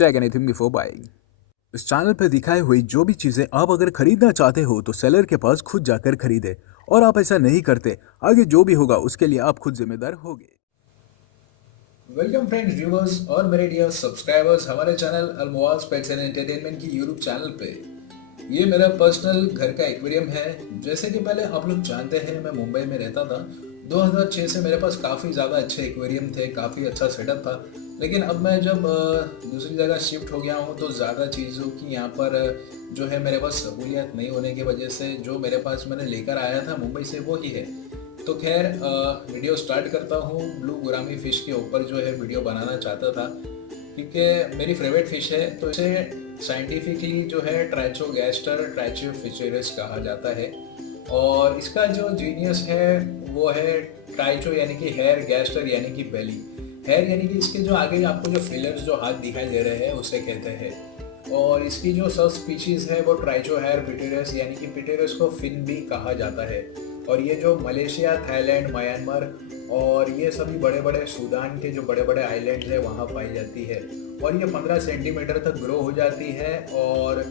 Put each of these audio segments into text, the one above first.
check anything before buying। इस channel पर दिखाई हुई जो भी चीजें आप अगर खरीदना चाहते हो तो सेलर के पास खुद जाकर खरीदे, और आप ऐसा नहीं करते, आगे जो भी होगा उसके लिए आप खुद जिम्मेदार होगे। वेलकम फ्रेंड्स, व्यूवर्स और मेरे डियर सब्सक्राइबर्स हमारे चैनल अलमुआज पेट्स एंड एंटरटेनमेंट की यूट्यूब चैनल पे। ये मेरा पर्सनल घर का एक्वेरियम है। जैसे कि पहले आप लोग जानते हैं, मैं मुंबई में रहता था। 2006 से मेरे पास काफ़ी ज़्यादा अच्छे एक्वेरियम थे, काफ़ी अच्छा सेटअप था। लेकिन अब मैं जब दूसरी जगह शिफ्ट हो गया हूँ तो ज़्यादा चीज़ों की यहाँ पर जो है मेरे पास सहूलियत नहीं होने की वजह से जो मेरे पास मैंने लेकर आया था मुंबई से वो ही है। तो खैर वीडियो स्टार्ट करता हूँ। ब्लू गुरामी फ़िश के ऊपर जो है वीडियो बनाना चाहता था क्योंकि मेरी फेवरेट फ़िश है। तो इसे साइंटिफिकली जो है ट्राइचोगैस्टर ट्राइचोफिशेरिस कहा जाता है। और इसका जो जीनियस है वो है ट्राइचो यानी कि हेयर, गैस्टर यानी कि बेली। हेयर यानी कि इसके जो आगे आपको जो फिलर्स जो हाथ दिखाई दे रहे हैं उसे कहते हैं। और इसकी जो सब स्पीशीज़ है वो ट्राइचो हेयर पिटेरस यानी कि पिटेरस को फिन भी कहा जाता है। और ये जो मलेशिया, थाईलैंड, म्यांमार और ये सभी बड़े बड़े सूडान के जो बड़े बड़े आइलैंड्स हैं वहाँ पाई जाती है। और ये 15 सेंटीमीटर तक ग्रो हो जाती है और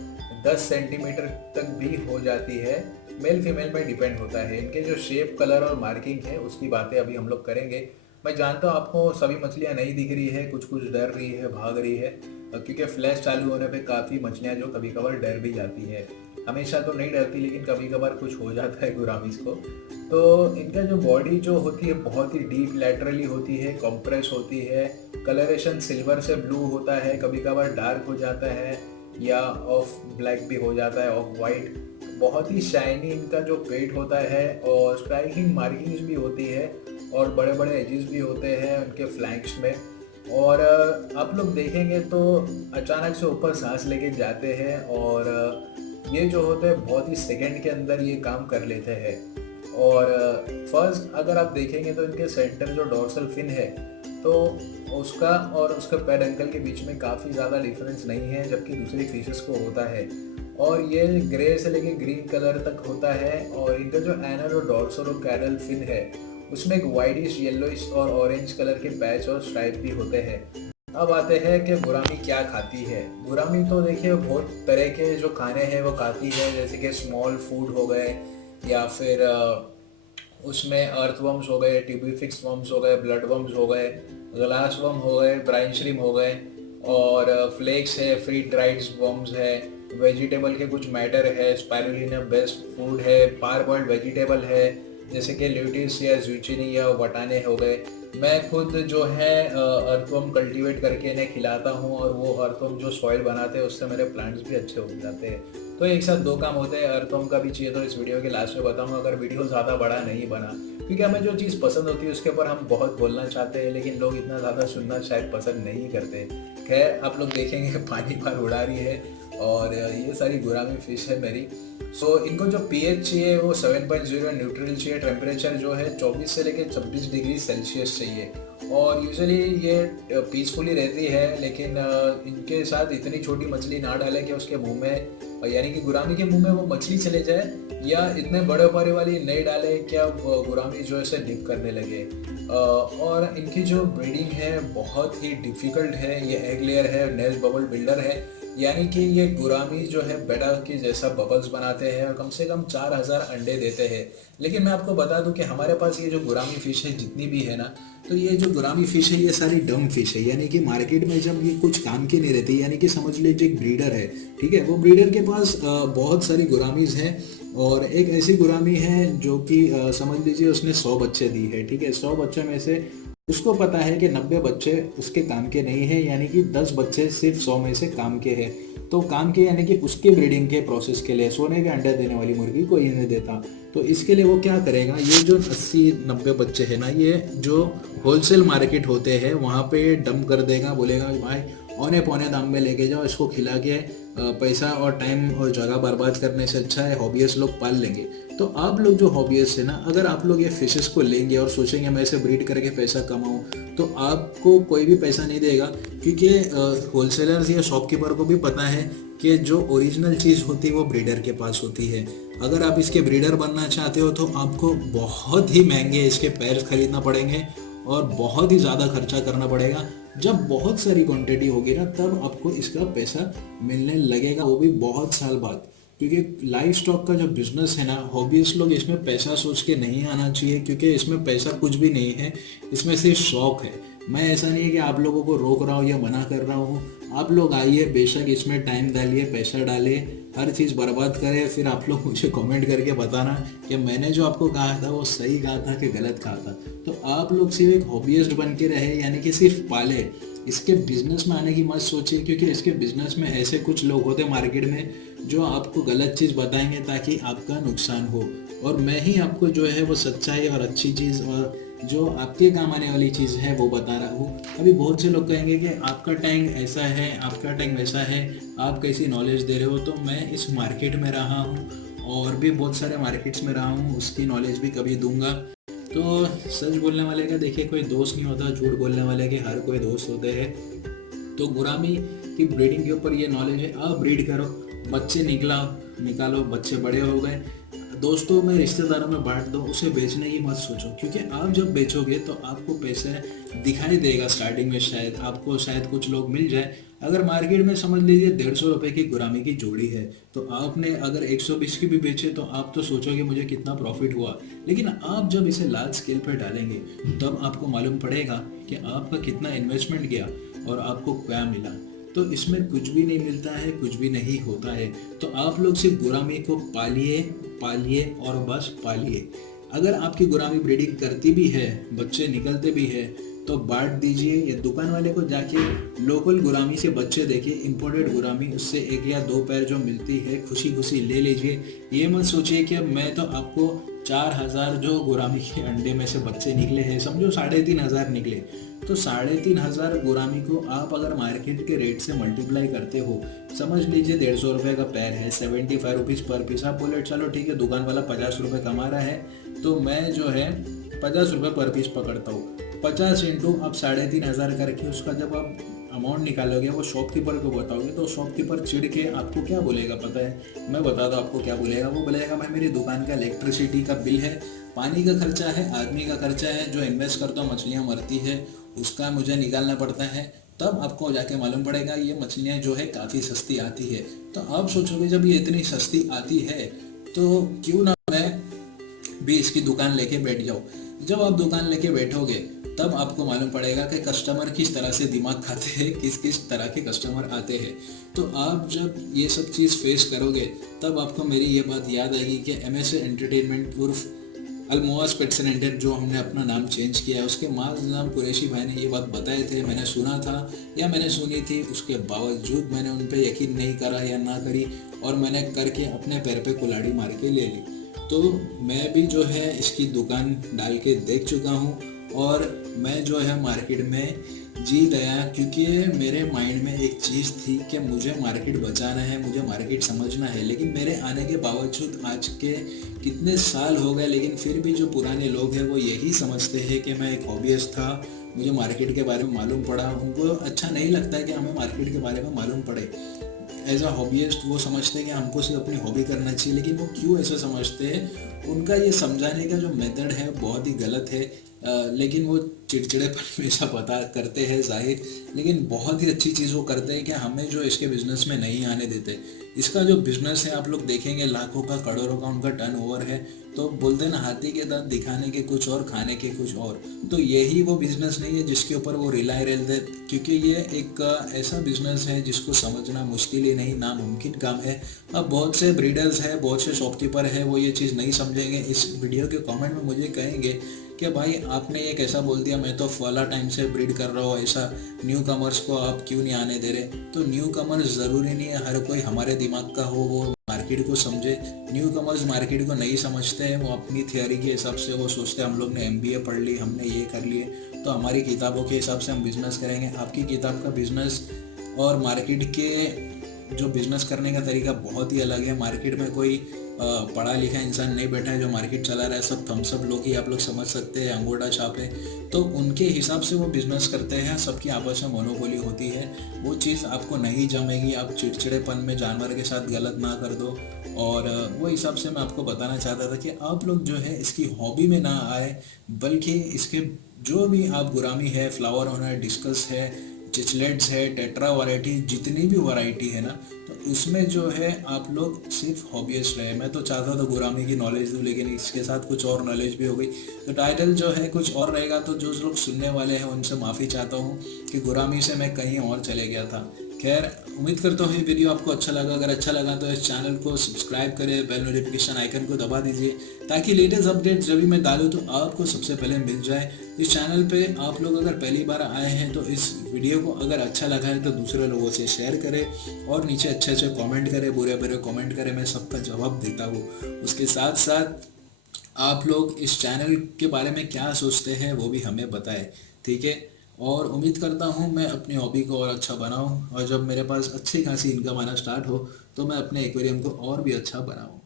10 सेंटीमीटर तक भी हो जाती है। मेल फीमेल में डिपेंड होता है। इनके जो शेप, कलर और मार्किंग है उसकी बातें अभी हम लोग करेंगे। मैं जानता हूँ आपको सभी मछलियाँ नहीं दिख रही है, कुछ कुछ डर रही है, भाग रही है, क्योंकि फ्लैश चालू होने पे काफ़ी मछलियाँ जो कभी कभार डर भी जाती है। हमेशा तो नहीं डरती लेकिन कभी कभार कुछ हो जाता है गुरामीज को। तो इनका जो बॉडी जो होती है बहुत ही डीप लैटरली होती है, कंप्रेस होती है। कलरेशन सिल्वर से ब्लू होता है, कभी कभार डार्क हो जाता है या ऑफ ब्लैक भी हो जाता है, ऑफ वाइट। बहुत ही शाइनी इनका जो पेट होता है और स्ट्राइकिंग मार्किंग्स भी होती है और बड़े बड़े एजेस भी होते हैं उनके फ्लैंक्स में। और आप लोग देखेंगे तो अचानक से ऊपर सांस लेके जाते हैं और ये जो होते हैं बहुत ही सेकंड के अंदर ये काम कर लेते हैं। और फर्स्ट अगर आप देखेंगे तो इनके सेंटर जो डोर्सल फिन है तो उसका और उसके पैड एंकल के बीच में काफ़ी ज़्यादा डिफरेंस नहीं है, जबकि दूसरी फिशेस को होता है। और ये ग्रे से लेके ग्रीन कलर तक होता है। और इनका जो एनल और डोर्सल और कैडल फिन है उसमें एक वाइटिश, येलोइश और ऑरेंज कलर के पैच और स्ट्राइप भी होते हैं। अब आते हैं कि गुरामी क्या खाती है। गुरामी तो देखिए बहुत तरह के जो खाने हैं वो खाती है, जैसे कि स्मॉल फूड हो गए या फिर उसमें अर्थवर्म्स हो गए, ट्यूबिफिक्स वर्म्स हो गए, ब्लड वर्म्स हो गए, ग्लास वर्म हो गए, ब्राइन श्रिम हो गए और फ्लेक्स है, फ्री ड्राइड वर्म्स है, वेजिटेबल के कुछ मैटर है, स्पाइरुलिना बेस्ट फूड है, पार बॉइल्ड वेजिटेबल है जैसे कि ल्यूटिस या जुचिनी या वटाने हो गए। मैं खुद जो है अर्थवर्म कल्टीवेट करके इन्हें खिलाता हूँ और वो अर्थवर्म जो सॉइल बनाते हैं उससे मेरे प्लांट्स भी अच्छे हो जाते हैं। तो एक साथ दो काम होते हैं। अर्थवर्म का भी चाहिए तो इस वीडियो के लास्ट में बताऊँगा, अगर वीडियो ज़्यादा बड़ा नहीं बना, क्योंकि हमें जो चीज़ पसंद होती है उसके ऊपर हम बहुत बोलना चाहते हैं लेकिन लोग इतना ज़्यादा सुनना शायद पसंद नहीं करते। खैर आप लोग देखेंगे पानी बाहर उड़ा रही है और ये सारी गुरामी फिश है मेरी। इनको जो पीएच चाहिए वो 7.0 न्यूट्रल चाहिए। टेम्परेचर जो है 24 से लेकर 26 डिग्री सेल्सियस चाहिए। और यूजुअली ये पीसफुली रहती है, लेकिन इनके साथ इतनी छोटी मछली ना डालें कि उसके मुंह में, यानी कि गुरामी के मुंह में वो मछली चले जाए, या इतने बड़े पारे वाली नहीं डाले क्या गुरामी जो है डिप करने लगे। और इनकी जो ब्रीडिंग है बहुत ही डिफ़िकल्ट है। ये एग लेयर है, नेस्ट बबल बिल्डर है, यानी कि ये गुरामी जो है बेड़ा के जैसा बबल्स बनाते हैं और कम से कम 4000 अंडे देते हैं। लेकिन मैं आपको बता दूं कि हमारे पास ये जो गुरामी फ़िश है जितनी भी है ना, तो ये जो गुरामी फ़िश है ये सारी डम फिश है, यानी कि मार्केट में जब ये कुछ काम की नहीं रहती, यानी कि समझ लीजिए एक ब्रीडर है, ठीक है, वो ब्रीडर के पास बहुत सारी गुरामीज हैं और एक ऐसी गुरामी है जो कि समझ लीजिए उसने 100 बच्चे दी है, ठीक है। 100 बच्चों में से उसको पता है कि 90 बच्चे उसके काम के नहीं हैं, यानी कि 10 बच्चे सिर्फ 100 में से काम के हैं। तो काम के यानी कि उसके ब्रीडिंग के प्रोसेस के लिए सोने के अंडे देने वाली मुर्गी कोई नहीं देता। तो इसके लिए वो क्या करेगा, ये जो 80-90 बच्चे हैं ना, ये जो होलसेल मार्केट होते हैं वहाँ पे डंप कर देगा, बोलेगा भाई औने पौने दाम में लेके जाओ, इसको खिला के पैसा और टाइम और जगह बर्बाद करने से अच्छा है हॉबीज लोग पाल लेंगे। तो आप लोग जो हॉबीज है ना, अगर आप लोग ये फिशेस को लेंगे और सोचेंगे मैं इसे ब्रीड करके पैसा कमाऊँ, तो आपको कोई भी पैसा नहीं देगा, क्योंकि होलसेलर्स या शॉपकीपर को भी पता है कि जो ओरिजिनल चीज़ होती है वो ब्रीडर के पास होती है। अगर आप इसके ब्रीडर बनना चाहते हो तो आपको बहुत ही महंगे इसके पैर खरीदना पड़ेंगे और बहुत ही ज़्यादा खर्चा करना पड़ेगा। जब बहुत सारी क्वांटिटी होगी ना तब आपको इसका पैसा मिलने लगेगा, वो भी बहुत साल बाद। क्योंकि लाइफ स्टॉक का जो बिजनेस है ना, हॉबीज लोग इसमें पैसा सोच के नहीं आना चाहिए, क्योंकि इसमें पैसा कुछ भी नहीं है, इसमें सिर्फ शौक है। मैं ऐसा नहीं है कि आप लोगों को रोक रहा हूँ या मना कर रहा हूँ, आप लोग आइए, बेशक इसमें टाइम डालिए, पैसा डालिए, हर चीज़ बर्बाद करें, फिर आप लोग मुझे कमेंट करके बताना कि मैंने जो आपको कहा था वो सही कहा था कि गलत कहा था। तो आप लोग सिर्फ एक हॉबीइस्ट बन के रहे, यानी कि सिर्फ पाले, इसके बिजनेस में आने की मत सोचिए, क्योंकि इसके बिजनेस में ऐसे कुछ लोग होते हैं मार्केट में जो आपको गलत चीज़ बताएंगे ताकि आपका नुकसान हो, और मैं ही आपको जो है वो सच्चाई और अच्छी चीज़ और जो आपके काम आने वाली चीज़ है वो बता रहा हूँ। अभी बहुत से लोग कहेंगे कि आपका टैंक ऐसा है, आपका टैंक वैसा है, आप कैसी नॉलेज दे रहे हो। तो मैं इस मार्केट में रहा हूँ और भी बहुत सारे मार्केट्स में रहा हूँ, उसकी नॉलेज भी कभी दूंगा। तो सच बोलने वाले का देखिए कोई दोस्त नहीं होता, झूठ बोलने वाले के हर कोई दोस्त होते हैं। तो गुलामी की ब्रीडिंग के ऊपर ये नॉलेज है, आप ब्रीड करो, बच्चे निकालो, बच्चे बड़े हो गए, दोस्तों में रिश्तेदारों में बांट दो, उसे बेचने की मत सोचो, क्योंकि आप जब बेचोगे तो आपको पैसे दिखाई देगा स्टार्टिंग में, शायद आपको कुछ लोग मिल जाए। अगर मार्केट में समझ लीजिए 150 रुपये की गुलामी की जोड़ी है, तो आपने अगर 120 की भी बेचे तो आप तो सोचोगे मुझे कितना प्रॉफिट हुआ, लेकिन आप जब इसे लार्ज स्केल पर डालेंगे तब आपको मालूम पड़ेगा कि आपका कितना इन्वेस्टमेंट गया और आपको क्या मिला। तो इसमें कुछ भी नहीं मिलता है, कुछ भी नहीं होता है। तो आप लोग सिर्फ गुलामी को पालिए और बस पालिए। अगर आपकी गुलामी ब्रीडिंग करती भी है, बच्चे निकलते भी है, तो बांट दीजिए, या दुकान वाले को जाके लोकल गुलामी से बच्चे देखिए, इंपोर्टेड गुलामी उससे 1 या 2 पैर जो मिलती है खुशी खुशी ले लीजिए। ये मत सोचिए कि मैं तो आपको 4000 जो गुलामी के अंडे में से बच्चे निकले हैं, समझो 3500 निकले, तो 3500 गुलामी को आप अगर मार्केट के रेट से मल्टीप्लाई करते हो, समझ लीजिए 150 रुपये का पैर है, 75 रुपीज़ पर पीस। आप बोले चलो ठीक है, दुकान वाला 50 रुपये कमा रहा है तो मैं जो है 50 रुपये पर पीस पकड़ता हूँ। 50 इंटू आप 3500 करके उसका जब आप अमाउंट निकालोगे, वो शॉपकीपर को बताओगे, तो शॉपकीपर चिढ़ के आपको क्या बोलेगा पता है? मैं बता दूँ आपको क्या बोलेगा। वो बोलेगा भाई मेरी दुकान का इलेक्ट्रिसिटी का बिल है, पानी का खर्चा है, आदमी का खर्चा है, जो इन्वेस्ट करता हूँ मछलियाँ मरती है उसका मुझे निकालना पड़ता है। तब आपको जाके मालूम पड़ेगा ये मछलियाँ जो है काफ़ी सस्ती आती है। तो आप सोचोगे जब ये इतनी सस्ती आती है तो क्यों ना मैं भी इसकी दुकान लेके बैठ जाओ। जब आप दुकान लेके बैठोगे तब आपको मालूम पड़ेगा कि कस्टमर किस तरह से दिमाग खाते हैं, किस किस तरह के कस्टमर आते हैं। तो आप जब ये सब चीज़ फेस करोगे तब आपको मेरी ये बात याद आएगी कि MS एंटरटेनमेंट उर्फ अल्मोआज पेट्स एंड इंटेट जो हमने अपना नाम चेंज किया है, उसके माज़ कुरैशी भाई ने ये बात बताए थे, मैंने सुना था या मैंने सुनी थी, उसके बावजूद मैंने उन पे यकीन नहीं करा या ना करी, और मैंने करके अपने पैर पे कुल्हाड़ी मार के ले ली। तो मैं भी जो है इसकी दुकान डाल के देख चुका हूँ, और मैं जो है मार्केट में जी गया, क्योंकि मेरे माइंड में एक चीज़ थी कि मुझे मार्केट बचाना है, मुझे मार्केट समझना है। लेकिन मेरे आने के बावजूद आज के कितने साल हो गए, लेकिन फिर भी जो पुराने लोग हैं वो यही समझते हैं कि मैं एक हॉबीइस्ट था, मुझे मार्केट के बारे में मालूम पड़ा। उनको अच्छा नहीं लगता है कि हमें मार्केट के बारे में मालूम पड़े। एज अ हॉबीइस्ट वो समझते हैं कि हमको सिर्फ अपनी हॉबी करना चाहिए, लेकिन वो क्यों ऐसा समझते हैं, उनका ये समझाने का जो मेथड है बहुत ही गलत है। लेकिन वो चिड़चिड़ेपन में ऐसा पता करते हैं जाहिर, लेकिन बहुत ही अच्छी चीज़ वो करते हैं कि हमें जो इसके बिज़नेस में नहीं आने देते। इसका जो बिज़नेस है आप लोग देखेंगे लाखों का, करोड़ों का उनका टर्नओवर है। तो बोलते हैं ना, हाथी के दांत दिखाने के कुछ और, खाने के कुछ और। तो यही वो बिज़नेस नहीं है जिसके ऊपर वो रिलाई रहते, क्योंकि ये एक ऐसा बिज़नेस है जिसको समझना मुश्किल ही नहीं, नामुमकिन काम है। अब बहुत से ब्रीडर्स हैं, बहुत से शॉपकीपर हैं, वो ये चीज़ नहीं समझेंगे। इस वीडियो के कमेंट में मुझे कहेंगे कि भाई आपने ये कैसा बोल दिया, मैं तो फला टाइम से ब्रीड कर रहा हूँ, ऐसा न्यू कमर्स को आप क्यों नहीं आने दे रहे। तो न्यू कमर्स ज़रूरी नहीं है हर कोई हमारे दिमाग का हो, वो मार्केट को समझे। न्यू कमर्स मार्केट को नहीं समझते हैं, वो अपनी थियोरी के हिसाब से वो सोचते हैं हम लोग ने MBA पढ़ ली, हमने ये कर लिए, तो हमारी किताबों के हिसाब से हम बिज़नेस करेंगे। आपकी किताब का बिज़नेस और मार्केट के जो बिज़नेस करने का तरीका बहुत ही अलग है। मार्केट में कोई पढ़ा लिखा इंसान नहीं बैठा है जो मार्केट चला रहा है, सब थम्सअप लोग ही आप लोग समझ सकते हैं, अंगूठा छाप है। तो उनके हिसाब से वो बिज़नेस करते हैं, सबकी आपस में मोनोपोली होती है, वो चीज़ आपको नहीं जमेगी। आप चिड़चिड़ेपन में जानवर के साथ गलत ना कर दो। और वो हिसाब से मैं आपको बताना चाहता था कि आप लोग जो है इसकी हॉबी में ना आए, बल्कि इसके जो भी आप गुरामी है, फ्लावर ऑनर, डिस्कस है, चिचलेट्स है, टेट्रा वैरायटी, जितनी भी वैरायटी है ना, तो उसमें जो है आप लोग सिर्फ हॉबीस्ट रहे। मैं तो चाहता था गुरामी की नॉलेज दूँ, लेकिन इसके साथ कुछ और नॉलेज भी हो गई, तो टाइटल जो है कुछ और रहेगा। तो जो लोग सुनने वाले हैं उनसे माफ़ी चाहता हूँ कि गुरामी से मैं कहीं और चले गया था। खैर, उम्मीद करता हूँ ये वीडियो आपको अच्छा लगा। अगर अच्छा लगा तो इस चैनल को सब्सक्राइब करें, बेल नोटिफिकेशन आइकन को दबा दीजिए, ताकि लेटेस्ट अपडेट जब भी मैं डालूँ तो आपको सबसे पहले मिल जाए। इस चैनल पे आप लोग अगर पहली बार आए हैं तो इस वीडियो को अगर अच्छा लगा है तो दूसरे लोगों से शेयर करें, और नीचे अच्छे अच्छे कमेंट करें, बुरे बुरे कमेंट करें, मैं सबका जवाब देता हूँ। उसके साथ साथ आप लोग इस चैनल के बारे में क्या सोचते हैं वो भी हमें बताएं, ठीक है। और उम्मीद करता हूँ मैं अपनी हॉबी को और अच्छा बनाऊँ, और जब मेरे पास अच्छी खासी इनकम आना स्टार्ट हो तो मैं अपने एक्वेरियम को और भी अच्छा बनाऊँ।